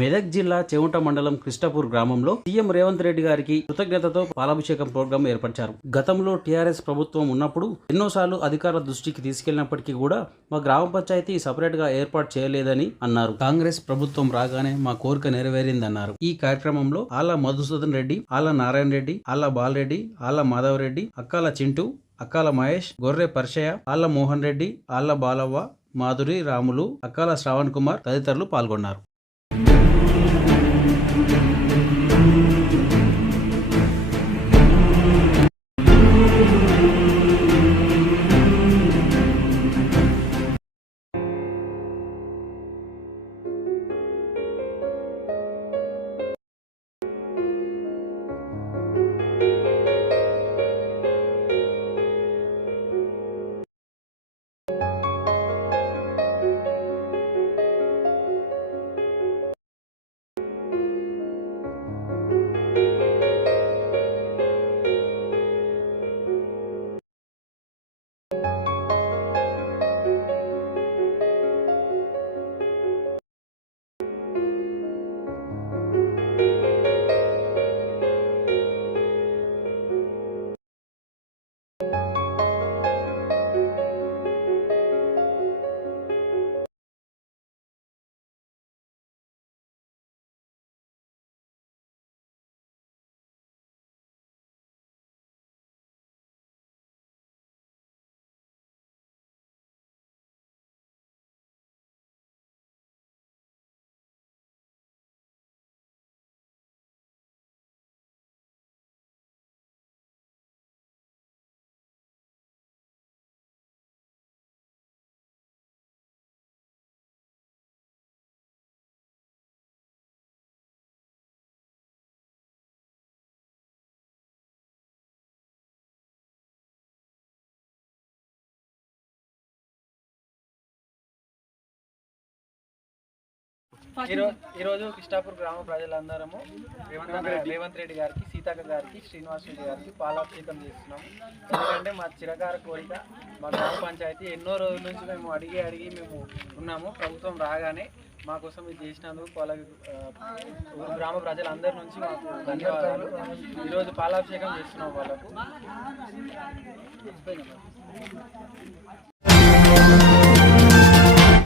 మెదక్ జిల్లా చెవుట మండలం కృష్ణపూర్ గ్రామంలో సీఎం రేవంత్ రెడ్డి గారికి కృతజ్ఞతతో పాలాభిషేకం ప్రోగ్రాం ఏర్పరిచారు. గతంలో టీఆర్ఎస్ ప్రభుత్వం ఉన్నప్పుడు ఎన్నోసార్లు అధికారుల దృష్టికి తీసుకెళ్లినప్పటికీ కూడా మా గ్రామ పంచాయతీ సపరేట్ గా ఏర్పాటు చేయలేదని అన్నారు. కాంగ్రెస్ ప్రభుత్వం రాగానే మా కోరిక నెరవేరిందన్నారు. ఈ కార్యక్రమంలో ఆళ్ల మధుసూదన్ రెడ్డి, ఆళ్ల నారాయణ రెడ్డి, ఆళ్ల బాలరెడ్డి, ఆళ్ల మాధవ్ రెడ్డి, అక్కాల చింటూ, అక్కాల మహేష్, గొర్రె పరిచయ, ఆళ్ల మోహన్ రెడ్డి, ఆళ్ల బాలవ్వ, మాధురి, రాములు, అక్కాల శ్రావణ్ కుమార్ తదితరులు పాల్గొన్నారు. ఈరోజు కృష్ణాపూర్ గ్రామ ప్రజలందరము రేవంత్ రెడ్డి గారికి, సీతక్క గారికి, శ్రీనివాస్ రెడ్డి గారికి పాలాభిషేకం చేస్తున్నాము. ఎందుకంటే మా చిరకార కోరిక, మా గ్రామ పంచాయతీ ఎన్నో రోజుల నుంచి మేము అడిగి మేము ఉన్నాము. ప్రభుత్వం రాగానే మా కోసం ఇది చేసినందుకు గ్రామ ప్రజలందరి నుంచి మాకు ధన్యవాదాలు. ఈరోజు పాలాభిషేకం చేస్తున్నాం వాళ్ళకు.